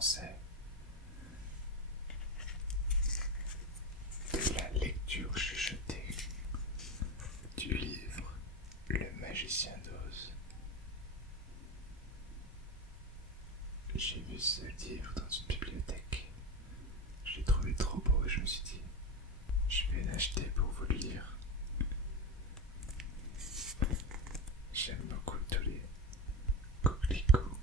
commençait de la lecture chuchotée du livre Le Magicien d'Oz. J'ai vu ce livre dans une bibliothèque. Je l'ai trouvé trop beau et je me suis dit, je vais l'acheter pour vous le lire. J'aime beaucoup tous les coquelicots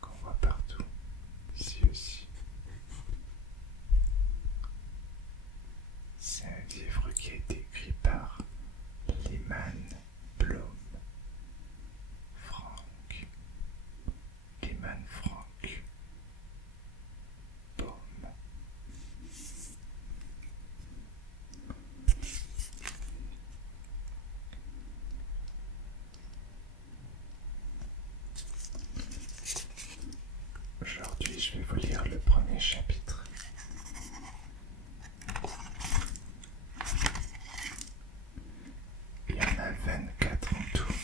qu'on voit partout, ici aussi. C'est un livre qui a été écrit par Lyman Blom Frank. Lyman Frank Baum. Aujourd'hui, je vais vous lire le premier chapitre. Il y en a 24 en tout.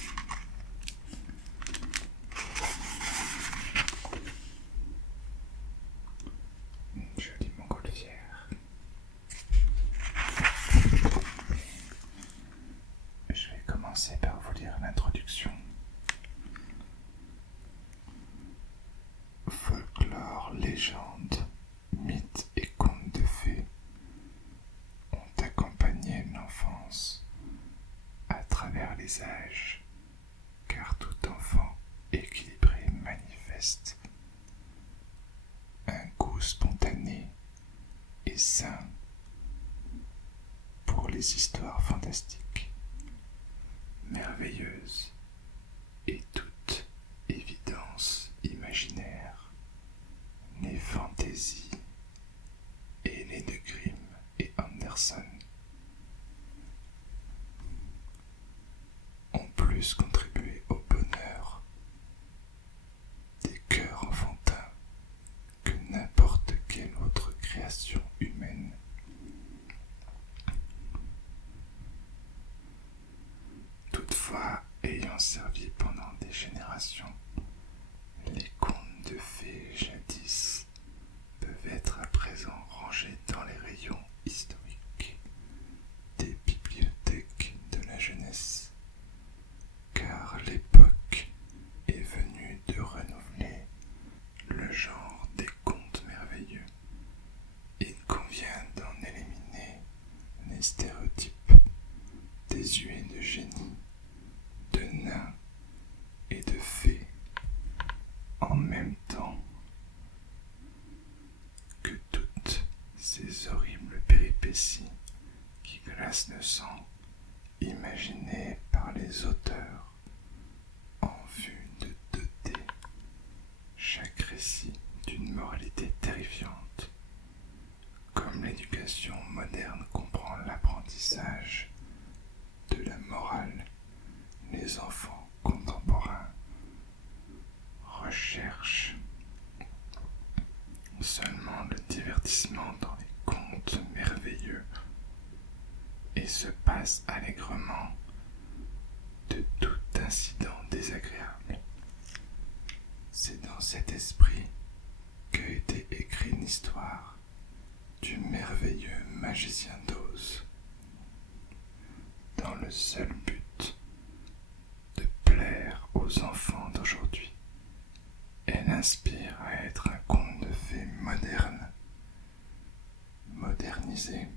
Une jolie montgolfière. Je vais commencer par vous lire l'introduction. Folklore, légende, mythes et contes de fées ont accompagné l'enfance à travers les âges, car tout enfant équilibré manifeste un goût spontané et sain pour les histoires fantastiques, merveilleuses et toute évidence imaginaire, nées fantaisie et nées de Grimm et Anderson, ont plus contribué au bonheur des cœurs enfantins que n'importe quelle autre création humaine. Toutefois, ayant servi pendant des générations, les contes de fées jadis peuvent être à présent rangés dans les rayons historiques des bibliothèques de la jeunesse, car l'époque est venue de renouveler le genre des contes merveilleux. Il convient d'en éliminer les stéréotypes désuets de génie, de nains et de fées, en même temps que toutes ces horribles péripéties qui glacent le sang, imaginées par les auteurs en vue de doter chaque récit d'une moralité terrifiante. Comme l'éducation moderne comprend l'apprentissage de la morale, les enfants contemporains recherchent seulement le divertissement dans les contes merveilleux et se passent allègrement de tout incident désagréable. C'est dans cet esprit qu'a été écrite l'histoire du merveilleux magicien d'Oz, dans le seul but de plaire aux enfants d'aujourd'hui. Elle inspire à être un conte de fées moderne, modernisé,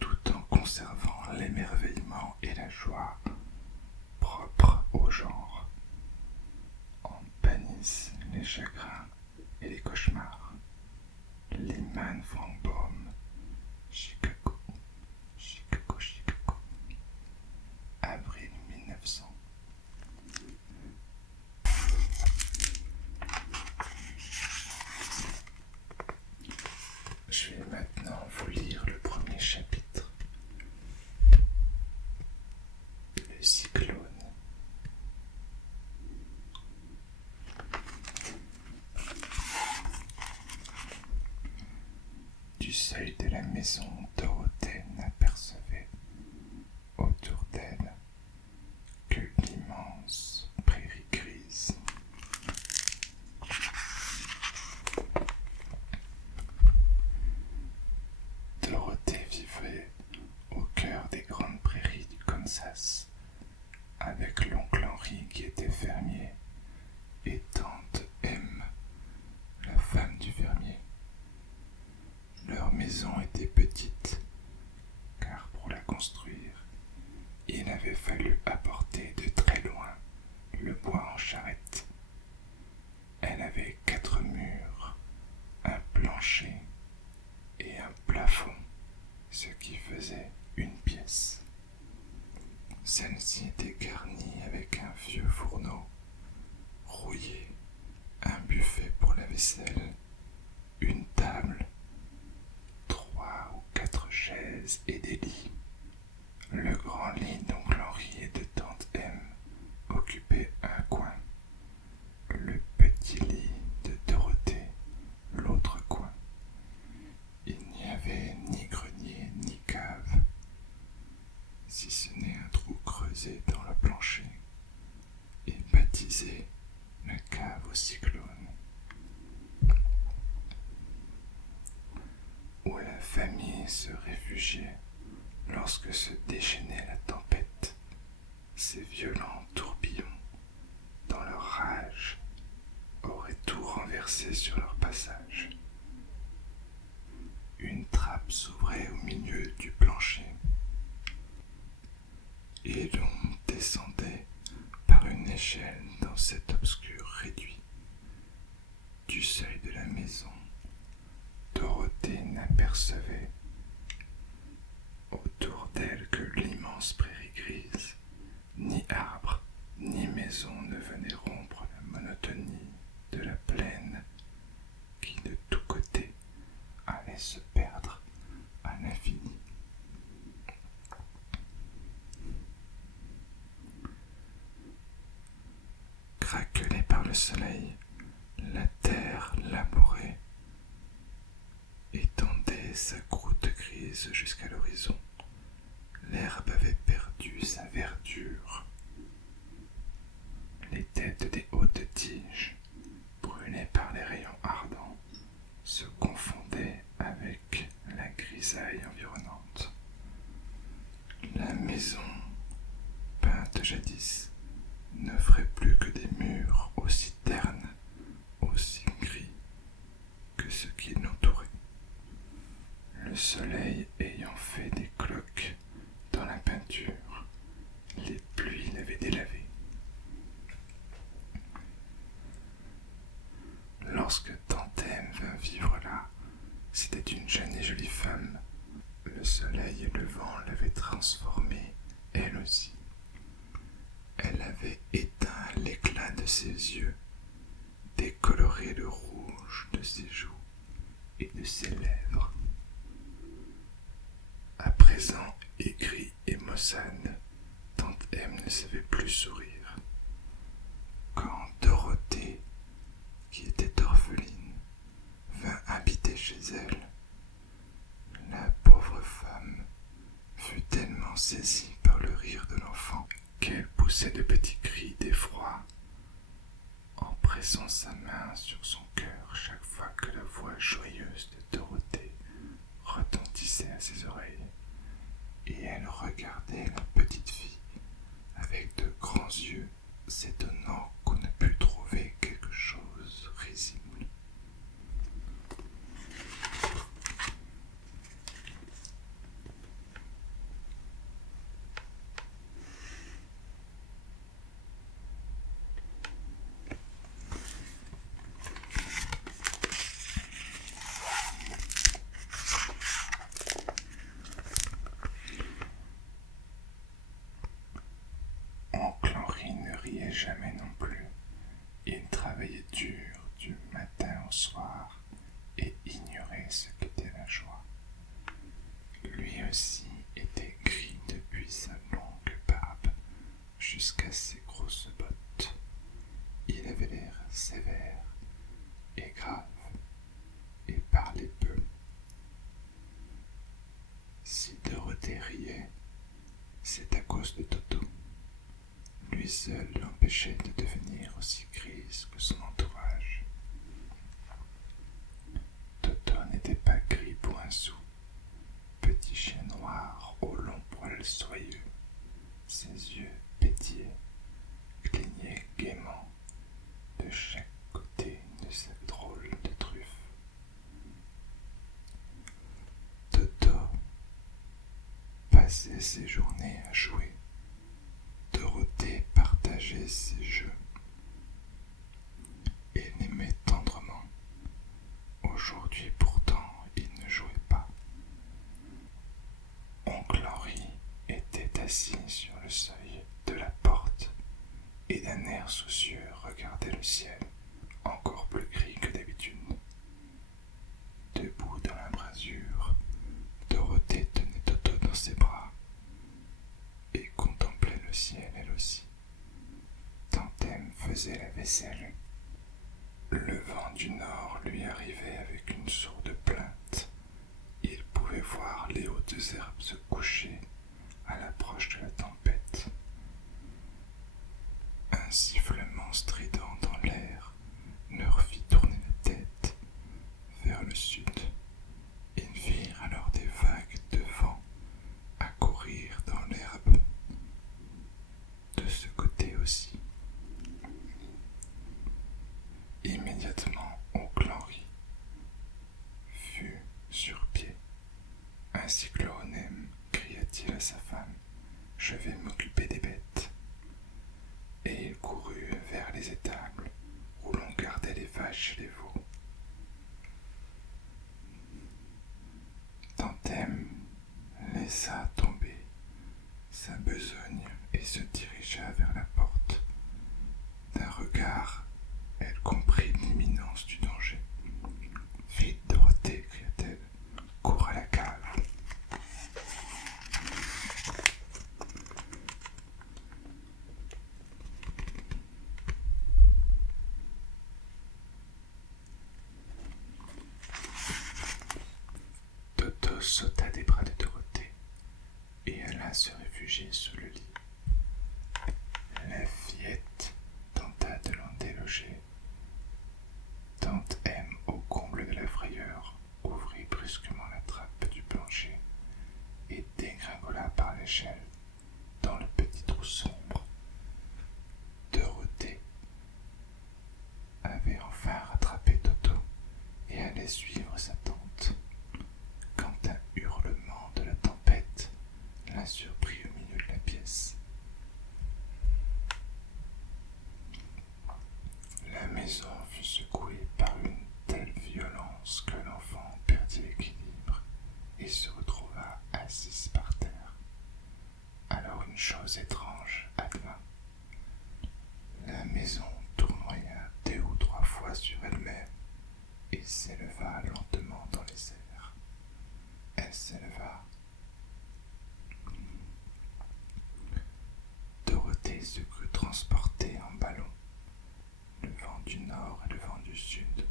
tout en conservant l'émerveillement et la joie propres au genre. En bannissent les chagrins et les cauchemars. Lyman Frank Baum, Chicago, avril 1900. Je vais maintenant vous lire le premier chapitre. Le cyclone. Du seuil de la maison, Dorothée n'apercevait autour d'elle que l'immense prairie grise baptisé la cave au cyclone, où la famille se réfugiait lorsque se déchaînait la tempête. Ces violents tourbillons, dans leur rage, auraient tout renversé sur leur passage. Une trappe s'ouvrait au milieu du plancher et l'on descendait par une échelle dans cet obscur réduit. Du seuil de la maison, Dorothée n'apercevait autour d'elle que l'immense prairie grise. Ni arbre, ni maison ne venaient rompre la monotonie de la plaine qui de tous côtés allait se perdre à l'infini. Craquelée par le soleil, la terre labourée étendait sa croûte grise jusqu'à l'horizon. L'herbe avait perdu sa verdure. Les têtes des hautes tiges, brûlées par les rayons ardents, se confondaient avec la grisaille environnante. La maison, peinte jadis, n'offrait plus que des murs aussi ternes, aussi gris que ce qui l'entourait. Le soleil ayant fait des cloques dans la peinture, les pluies l'avaient délavé. Lorsque Tantème vint vivre là, c'était une jeune et jolie femme. Le soleil et le vent l'avaient transformée, elle aussi. Elle avait éteint l'éclat de ses yeux, décoloré le rouge de ses joues et de ses lèvres. À présent aigrie et maussade, Tante M ne savait plus sourire. Quand Dorothée, qui était orpheline, vint habiter chez elle, la pauvre femme fut tellement saisie par le rire de l'enfant qu'elle poussait de petits cris d'effroi en pressant sa main sur son cœur chaque fois que la voix joyeuse de Dorothée retentissait à ses oreilles, et elle regardait la petite fille avec de grands yeux, s'étonnant qu'on ne pût trouver quelque chose risible. Oncle Henri ne riait jamais non plus. Il travaillait dur du matin au soir et ignorait ce qu'était la joie. Lui aussi était gris depuis sa longue barbe jusqu'à ses grosses bottes. Il avait l'air sévère et grave et parlait peu. Si Dorothée riait, c'est à cause de Toto. Lui seul l'empêchait de devenir aussi grise que son entourage. Toto n'était pas gris pour un sou. Petit chien noir aux longs poils soyeux, ses yeux pétillaient, clignaient gaiement de chaque côté de cette drôle de truffe. Toto passait ses journées à jouer. Dorothée partageait ses jeux et l'aimait tendrement. Aujourd'hui pourtant, il ne jouait pas. Oncle Henri était assis sur le seuil de la porte et d'un air soucieux regardait le ciel, encore plus gris que d'habitude. Debout dans l'embrasure, Dorothée tenait Toto dans ses bras et contemplait le ciel elle aussi. Tantème faisait la vaisselle. Le vent du nord lui arrivait avec une sourde plainte. Il pouvait voir les hautes herbes se coucher à l'approche de la tempête. Un sifflement vent strident dans l'air leur fit tourner la tête vers le sud. Ils virent alors des vagues de vent accourir dans l'herbe de ce côté aussi. Immédiatement, O'Clanry fut sur pied. « Un cyclone, cria-t-il à sa femme, je vais m'occuper des bêtes. » Et il courut vers les étables où l'on gardait les vaches et les veaux. Tantème laissa tomber sa besogne et se dirigea vers la porte. D'un regard, elle comprit l'imminence du danger. « Vite, Dorothée !» cria-t-elle. « Cours à la cave !» Toto sauta des bras de Dorothée et alla se réfugier sous le lit. La fillette tenta de l'en déloger. Tante M, au comble de la frayeur, ouvrit brusquement la trappe du plancher et dégringola par l'échelle dans le petit trou sombre. Dorothée avait enfin rattrapé Toto et allait suivre sa tante, quand un hurlement de la tempête la surprit au milieu de la pièce. La maison fut secouée par une telle violence que l'enfant perdit l'équilibre et se retrouva assise par terre. Alors une chose étrange advint. La maison tournoya 2 ou 3 fois sur elle-même et s'éleva lentement dans les airs. Elle s'éleva. Dorothée se crut transportée en ballon. Le vent du nord et le vent du sud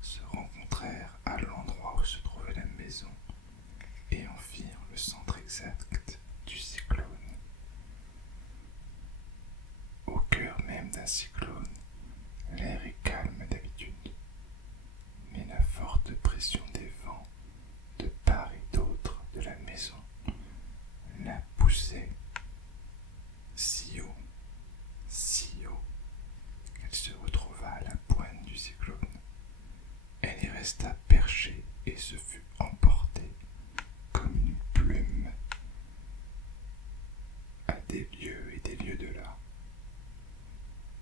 se rencontrèrent à l'endroit où se trouvait la maison et en firent le centre exact du cyclone. Au cœur même d'un cyclone, l'air est calme d'habitude, mais la forte pression des vents de part et d'autre de la maison la poussait si haut, qu'elle se retrouva à la pointe du cyclone. Elle y resta perchée et se fut emportée comme une plume à des lieues et des lieues de là.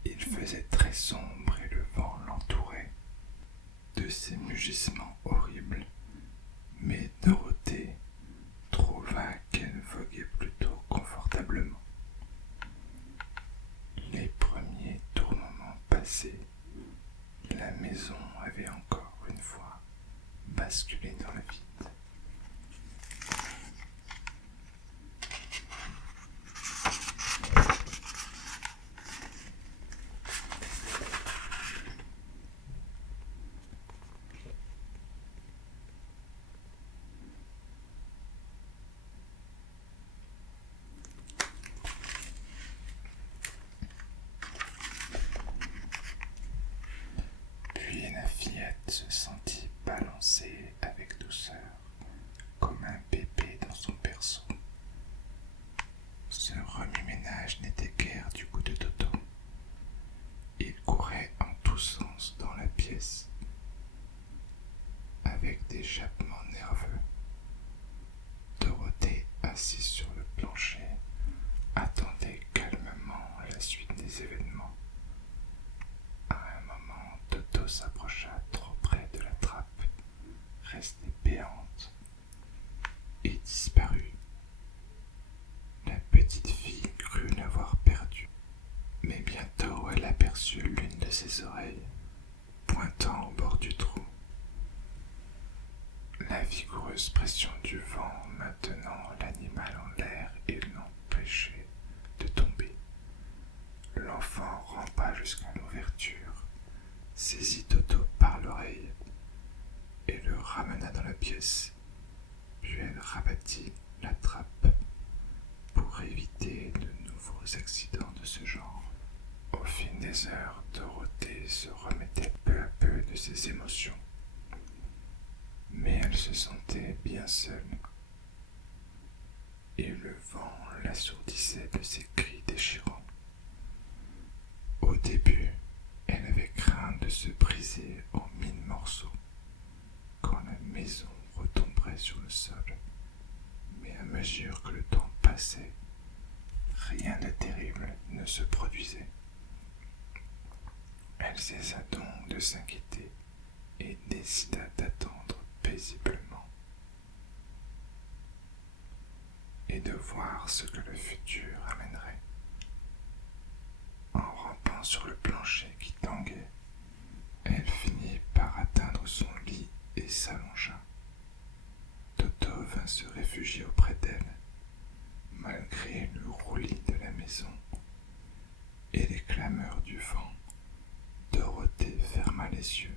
Il faisait très sombre et le vent l'entourait de ses mugissements horribles, mais Dorothée trouva qu'elle voguait plutôt confortablement. Les premiers tourments passés, la maison avait encore une fois basculé dans le vide. Puis la fillette se sentit balancer avec douceur, comme un bébé dans son berceau. Ce remue-ménage n'était guère du goût de Toto. Il courait en tous sens dans la pièce, avec des jappements nerveux. Dorothée, assise sur le plancher, attendait calmement la suite des événements. À un moment, Toto s'approcha trop près de la trappe, restée béante, et disparut. La petite fille crut l'avoir perdue, mais bientôt elle aperçut l'une de ses oreilles, pointant au bord du trou. La vigoureuse pression du vent maintenant l'animal en l'air et l'empêchait de tomber. L'enfant rampa jusqu'à l'ouverture, saisit Toto par l'oreille et le ramena dans la pièce. Puis elle rabattit la trappe pour éviter de nouveaux accidents de ce genre. Au final, des heures, Dorothée se remettait peu à peu de ses émotions, mais elle se sentait bien seule, et le vent l'assourdissait de ses cris déchirants. Au début, elle avait craint de se briser en mille morceaux quand la maison retomberait sur le sol, mais à mesure que le temps passait, rien de terrible ne se produisait. Elle cessa donc de s'inquiéter et décida d'attendre paisiblement et de voir ce que le futur amènerait. En rampant sur le plancher qui tanguait, elle finit par atteindre son lit et s'allongea. Toto vint se réfugier auprès d'elle, malgré le roulis de la maison et les clameurs du vent. Dorothée ferma les yeux